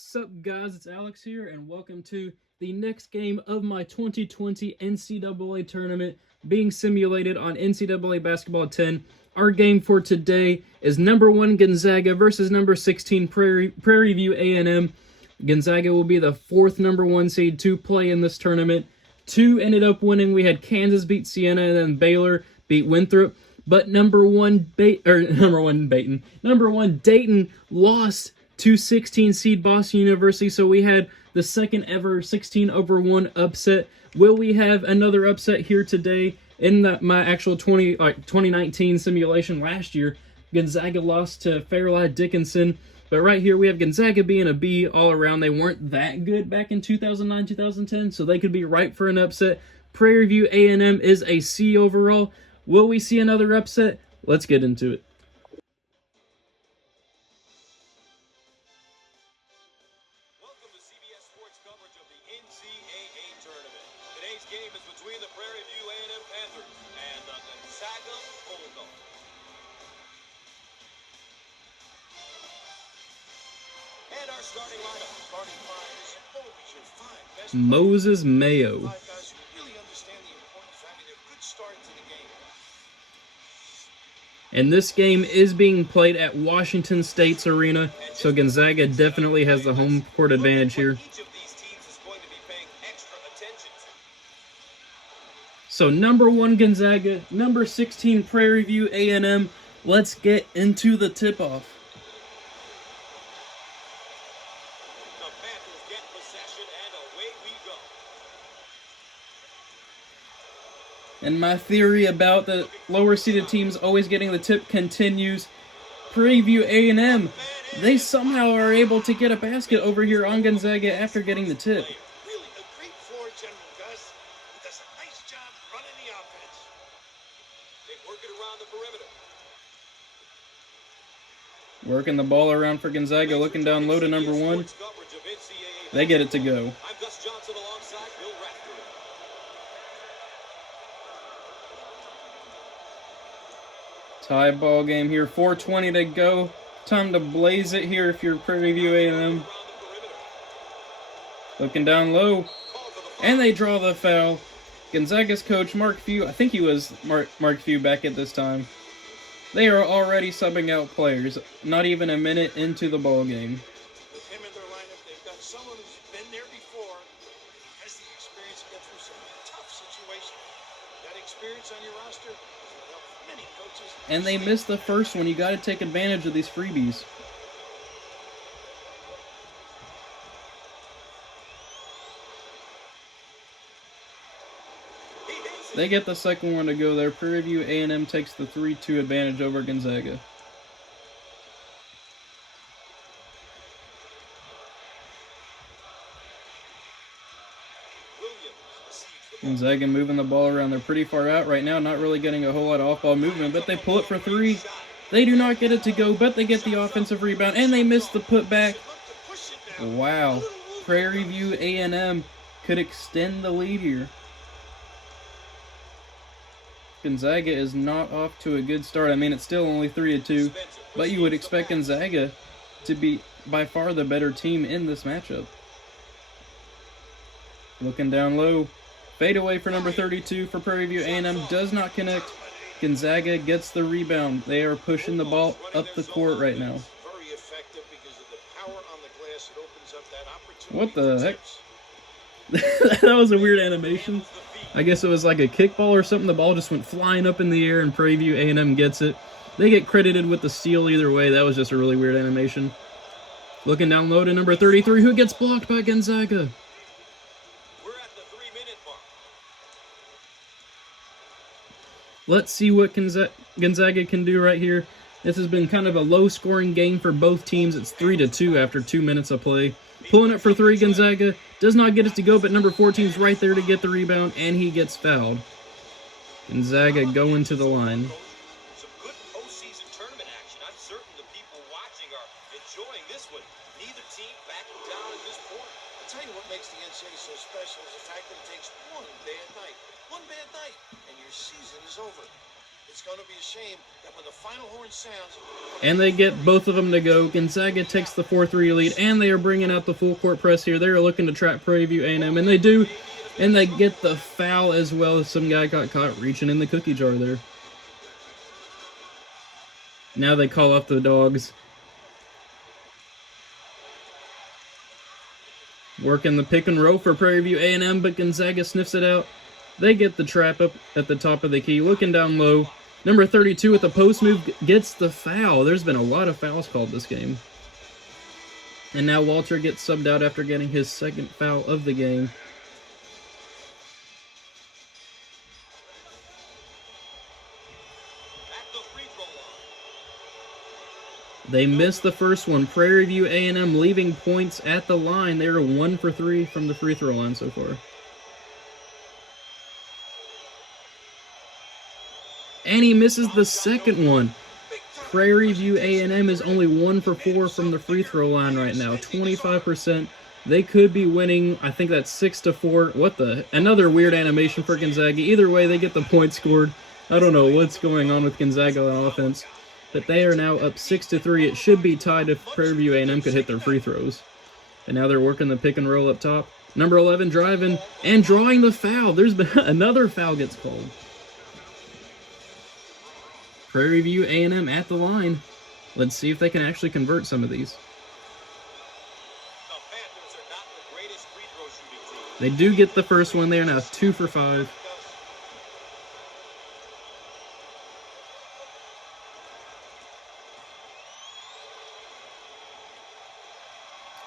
Sup guys, it's Alex here, and welcome to the next game of my 2020 NCAA tournament being simulated on NCAA Basketball 10. Our game for today is number 1 Gonzaga versus number 16 Prairie View A&M. Gonzaga will be the 4th number 1 seed to play in this tournament. 2 ended up winning. We had Kansas beat Siena, and then Baylor beat Winthrop. But number one Dayton lost to 16 seed Boston University, so we had the second ever 16-1 upset. Will we have another upset here today? In my actual 2019 simulation last year, Gonzaga lost to Fairleigh Dickinson, but right here we have Gonzaga being a B all around. They weren't that good back in 2009-2010, so they could be ripe for an upset. Prairie View A&M is a C overall. Will we see another upset? Let's get into it. Welcome to CBS Sports coverage of the NCAA tournament. Today's game is between the Prairie View A&M Panthers and the Gonzaga Bulldogs. And our starting lineup. Starting five is always your five best Moses Mayo. five guys who really understand the importance of having a good start to the game. And this game is being played at Washington State's arena, so Gonzaga definitely has the home court advantage here. Each of these teams is going to be paying extra attention to. So number 1 Gonzaga, number 16 Prairie View A&M. Let's get into the tip-off. The Panthers get possession and away we go. And my theory about the lower-seeded teams always getting the tip continues. Prairie View A&M, they somehow are able to get a basket over here on Gonzaga after getting the tip. Really a great floor general, Gus. He does a nice job running the offense. They work it around the perimeter. Working the ball around for Gonzaga, looking down low to number 1. They get it to go. I'm Gus Johnson alongside Bill Raftery. Tie ball game here, 4:20 to go. Time to blaze it here if you're Prairie View A&M. Looking down low, and they draw the foul. Gonzaga's coach, Mark Few, I think he was Mark Few back at this time. They are already subbing out players, not even a minute into the ball game. With him in their lineup, they've got someone who's been there before, has the experience to get through some tough situations. That experience on your roster will help many coaches. And they missed the first one. You got to take advantage of these freebies. They get the second one to go there. Prairie View A&M takes the 3-2 advantage over Gonzaga. Gonzaga moving the ball around. They're pretty far out right now, not really getting a whole lot of off-ball movement, but they pull it for 3. They do not get it to go, but they get the offensive rebound, and they miss the putback. Wow. Prairie View A&M could extend the lead here. Gonzaga is not off to a good start. I mean, it's still only 3-2, but you would expect Gonzaga to be by far the better team in this matchup. Looking down low. Fade away for number 32 for Prairie View A&M. Does not connect. Gonzaga gets the rebound. They are pushing the ball up the court right now. What the heck? That was a weird animation. I guess it was like a kickball or something. The ball just went flying up in the air and Prairie View A&M gets it. They get credited with the steal either way. That was just a really weird animation. Looking down low to number 33, who gets blocked by Gonzaga. We're at the 3-minute mark. Let's see what Gonzaga can do right here. This has been kind of a low-scoring game for both teams. It's 3-2 after 2 minutes of play. Pulling it for 3, Gonzaga. Does not get it to go, but number 14 is right there to get the rebound, and he gets fouled. Gonzaga going to the line. Some good postseason tournament action. I'm certain the people watching are enjoying this one. Neither team backing down at this point. I'll tell you what makes the NCAA so special is the fact that it takes one bad night, and your season is over. It's going to be a shame that when the final horn sounds, And they get both of them to go. Gonzaga takes the 4-3 lead, and they are bringing out the full court press here. They're looking to trap Prairie View A&M, and they do. And they get the foul as well. Some guy got caught reaching in the cookie jar there. Now they call off the dogs. Working the pick and roll for Prairie View A&M, but Gonzaga sniffs it out. They get the trap up at the top of the key, looking down low. Number 32 with the post move gets the foul. There's been a lot of fouls called this game. And now Walter gets subbed out after getting his second foul of the game. They missed the first one. Prairie View A&M leaving points at the line. They are 1 for 3 from the free throw line so far. And he misses the second one. Prairie View A&M is only 1 for 4 from the free throw line right now. 25%. They could be winning. I think that's 6-4. What the? Another weird animation for Gonzaga. Either way, they get the point scored. I don't know what's going on with Gonzaga on offense. But they are now up 6-3. It should be tied if Prairie View A&M could hit their free throws. And now they're working the pick and roll up top. Number 11 driving and drawing the foul. There's been another foul gets called. Prairie View A&M at the line. Let's see if they can actually convert some of these. They do get the first one. They are now 2 for 5.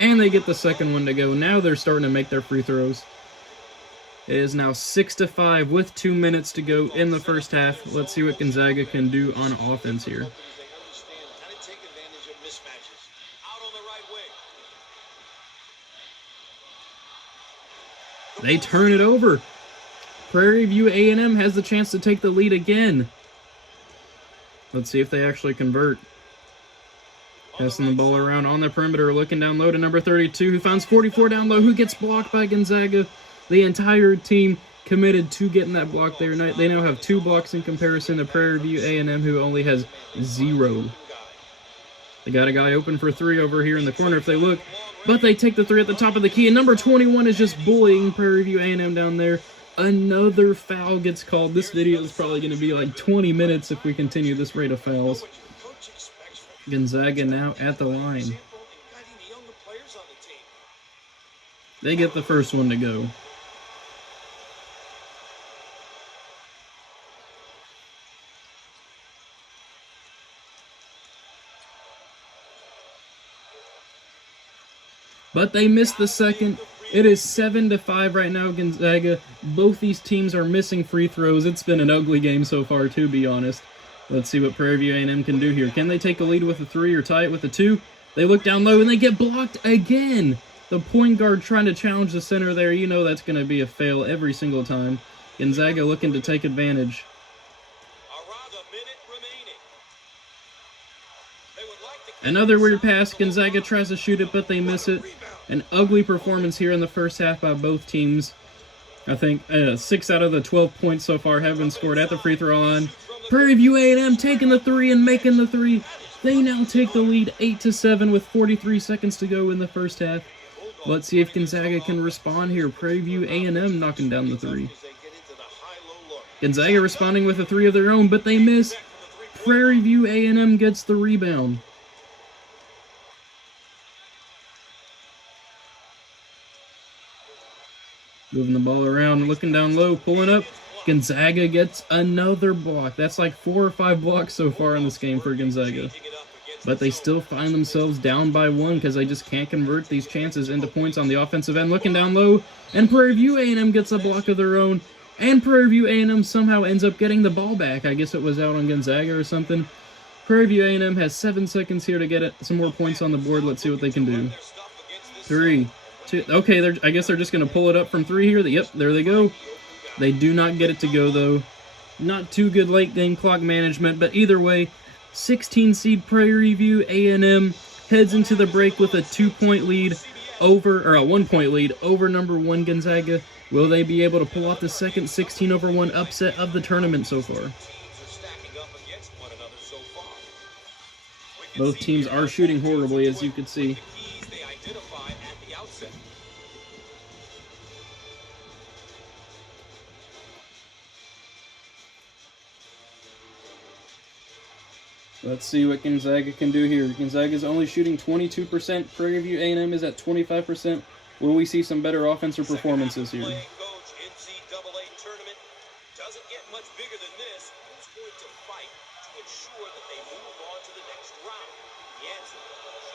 And they get the second one to go. Now they're starting to make their free throws. It is now 6-5 with 2 minutes to go in the first half. Let's see what Gonzaga can do on offense here. They turn it over. Prairie View A&M has the chance to take the lead again. Let's see if they actually convert. Passing the ball around on the perimeter, looking down low to number 32, who finds 44 down low, who gets blocked by Gonzaga. The entire team committed to getting that block there. They now have 2 blocks in comparison to Prairie View A&M, who only has 0. They got a guy open for 3 over here in the corner if they look, but they take the 3 at the top of the key, and number 21 is just bullying Prairie View A&M down there. Another foul gets called. This video is probably going to be like 20 minutes if we continue this rate of fouls. Gonzaga now at the line. They get the first one to go. But they missed the second. It is 7-5 right now, Gonzaga. Both these teams are missing free throws. It's been an ugly game so far, to be honest. Let's see what Prairie View A&M can do here. Can they take a lead with a 3 or tie it with a 2? They look down low and they get blocked again. The point guard trying to challenge the center there. You know that's going to be a fail every single time. Gonzaga looking to take advantage. Another weird pass. Gonzaga tries to shoot it, but they miss it. An ugly performance here in the first half by both teams. I think 6 out of the 12 points so far have been scored at the free throw line. Prairie View A&M taking the 3 and making the 3. They now take the lead 8-7 with 43 seconds to go in the first half. Let's see if Gonzaga can respond here. Prairie View A&M knocking down the 3. Gonzaga responding with a 3 of their own, but they miss. Prairie View A&M gets the rebound. Moving the ball around, looking down low, pulling up. Gonzaga gets another block. That's like 4 or 5 blocks so far in this game for Gonzaga. But they still find themselves down by 1 because they just can't convert these chances into points on the offensive end. Looking down low, and Prairie View A&M gets a block of their own. And Prairie View A&M somehow ends up getting the ball back. I guess it was out on Gonzaga or something. Prairie View A&M has 7 seconds here to get some more points on the board. Let's see what they can do. 3, 2, okay, I guess they're just going to pull it up from 3 here. Yep, there they go. They do not get it to go, though. Not too good late game clock management, but either way, 16 seed Prairie View A&M heads into the break with a 2-point lead over, or a 1-point lead over number 1 Gonzaga. Will they be able to pull off the second 16-1 upset of the tournament so far? Both teams are shooting horribly, as you can see. Let's see what Gonzaga can do here. Gonzaga is only shooting 22%. Prairie View A&M is at 25%. Will we see some better offensive performances here? NCAA tournament doesn't get much bigger than this. Who's going to fight to ensure that they move on to the next round? The answer,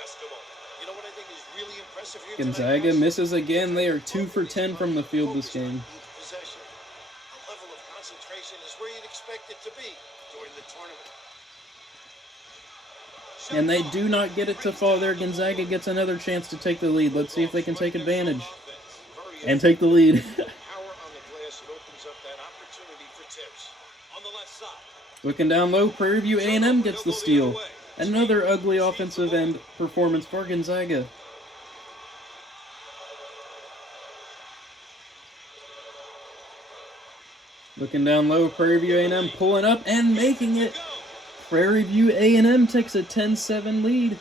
just a moment. You know what I think is really impressive here Gonzaga tonight, misses again. They are 2 for 10 from the field this game. Possession. A level of concentration is where you'd expect it to be during the tournament. And they do not get it to fall there. Gonzaga gets another chance to take the lead. Let's see if they can take advantage and take the lead. Power on the glass, it opens up that opportunity for tips. On the left side. Looking down low, Prairie View A&M gets the steal. Another ugly offensive end performance for Gonzaga. Looking down low, Prairie View A&M pulling up and making it. Prairie View A&M takes a 10-7 lead.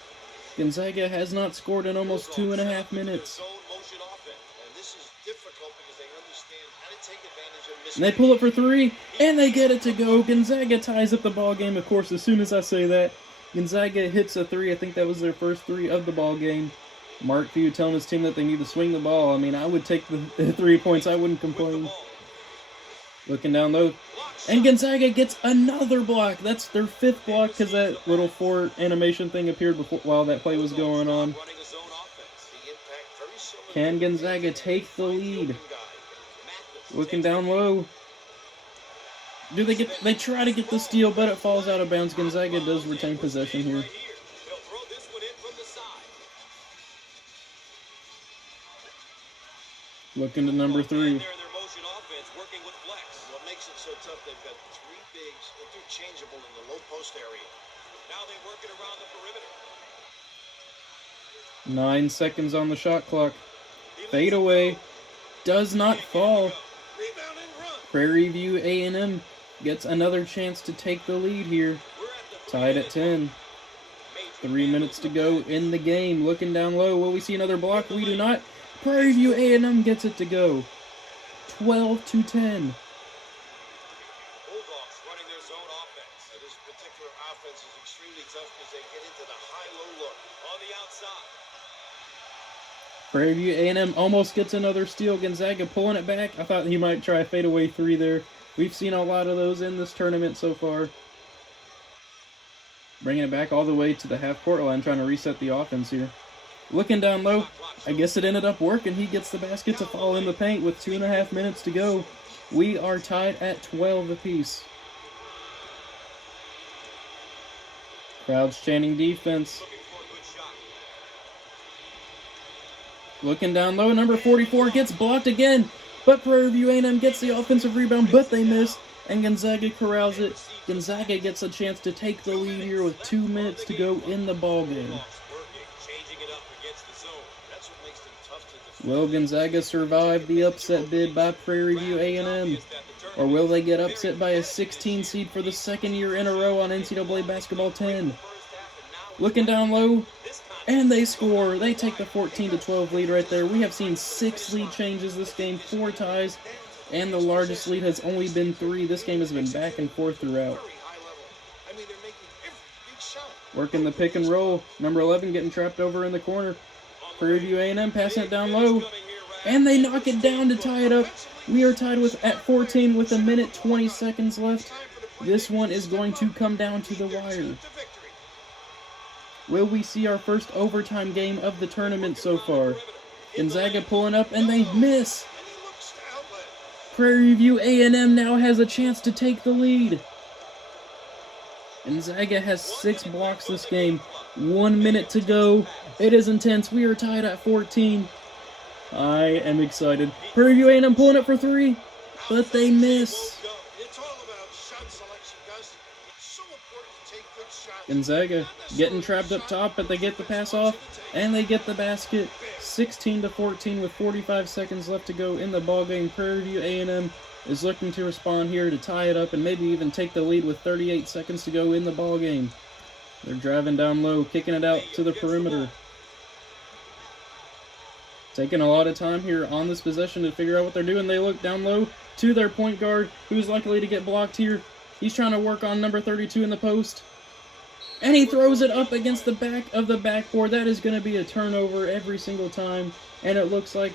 Gonzaga has not scored in almost 2.5 minutes. And they pull it for 3, and they get it to go. Gonzaga ties up the ball game. Of course, as soon as I say that, Gonzaga hits a 3. I think that was their first 3 of the ball game. Mark Few telling his team that they need to swing the ball. I mean, I would take the 3 points. I wouldn't complain. Looking down low. And Gonzaga gets another block. That's their 5th block because that little 4 animation thing appeared before while that play was going on. Can Gonzaga take the lead? Looking down low. They try to get the steal, but it falls out of bounds. Gonzaga does retain possession here. Looking to number 3. What makes it so tough, they've got 3 bigs interchangeable in the low post area. Now they work it around the perimeter. 9 seconds on the shot clock. Fade away. Does not fall. Rebound and run. Prairie View A&M gets another chance to take the lead here. Tied at 10. 3 minutes to go in the game. Looking down low. Will we see another block? We do not. Prairie View A&M gets it to go. 12-10. This particular offense is extremely tough because they get into the high-low look on the outside. Prairie View A&M almost gets another steal. Gonzaga pulling it back. I thought he might try a fadeaway 3 there. We've seen a lot of those in this tournament so far. Bringing it back all the way to the half-court line, trying to reset the offense here. Looking down low. I guess it ended up working. He gets the basket to fall in the paint with 2.5 minutes to go. We are tied at 12 apiece. Crowd's chanting defense. Looking down low, number 44 gets blocked again, but Prairie View A&M gets the offensive rebound, but they miss, and Gonzaga corrals it. Gonzaga gets a chance to take the lead here with 2 minutes to go in the ball game. Will Gonzaga survive the upset bid by Prairie View A&M? Or will they get upset by a 16 seed for the 2nd year in a row on NCAA Basketball 10? Looking down low, and they score. They take the 14-12 lead right there. We have seen 6 lead changes this game, 4 ties, and the largest lead has only been 3. This game has been back and forth throughout. Working the pick and roll. Number 11 getting trapped over in the corner. Prairie View A&M passing it down low, and they knock it down to tie it up. We are tied at 14 with 1:20 seconds left. This one is going to come down to the wire. Will we see our first overtime game of the tournament so far? Gonzaga pulling up, and they miss. Prairie View A&M now has a chance to take the lead. Gonzaga has 6 blocks this game. 1 minute to go. It is intense. We are tied at 14. I am excited. Prairie View A&M pulling up for 3, but they miss. Gonzaga getting trapped up top, but they get the pass off, and they get the basket. 16-14 with 45 seconds left to go in the ballgame. Prairie View A&M is looking to respond here to tie it up and maybe even take the lead with 38 seconds to go in the ballgame. They're driving down low, kicking it out to the perimeter. Taking a lot of time here on this possession to figure out what they're doing. They look down low to their point guard, who's likely to get blocked here. He's trying to work on number 32 in the post. And he throws it up against the back of the backboard. That is going to be a turnover every single time. And it looks like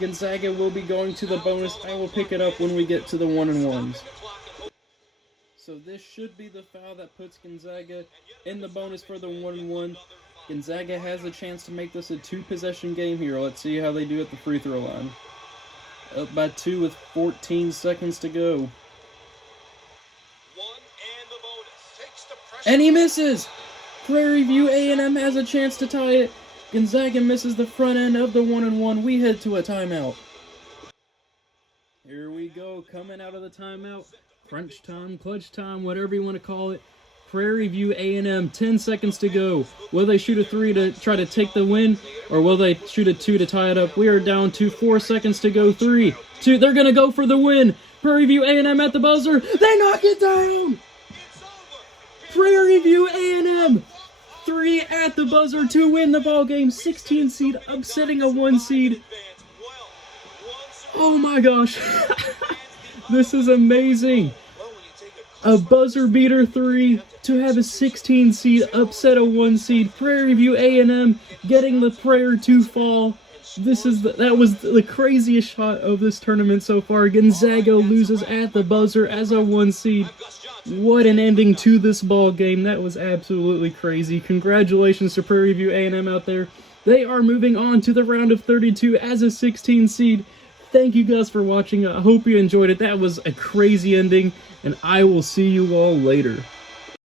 Gonzaga will be going to the bonus. I will pick it up when we get to the 1-and-1s. So this should be the foul that puts Gonzaga in the bonus for the 1-and-1. Gonzaga has a chance to make this a 2-possession game here. Let's see how they do at the free throw line. Up by 2 with 14 seconds to go. And he misses! Prairie View A&M has a chance to tie it. Gonzaga misses the front end of the 1-and-1. We head to a timeout. Here we go, coming out of the timeout. Crunch time, clutch time, whatever you want to call it. Prairie View A&M, 10 seconds to go. Will they shoot a 3 to try to take the win, or will they shoot a 2 to tie it up? We are down to 4 seconds to go. 3, 2, they're going to go for the win. Prairie View A&M at the buzzer. They knock it down! Prairie View A&M, 3 at the buzzer to win the ball game. 16 seed upsetting a 1 seed. Oh my gosh. This is amazing. A buzzer beater 3 to have a 16 seed upset a 1 seed. Prairie View A&M getting the prayer to fall. That was the craziest shot of this tournament so far. Gonzaga loses at the buzzer as a 1 seed. What an ending to this ball game. That was absolutely crazy. Congratulations to Prairie View A&M out there. They are moving on to the round of 32 as a 16 seed. Thank you guys for watching. I hope you enjoyed it. That was a crazy ending, and I will see you all later.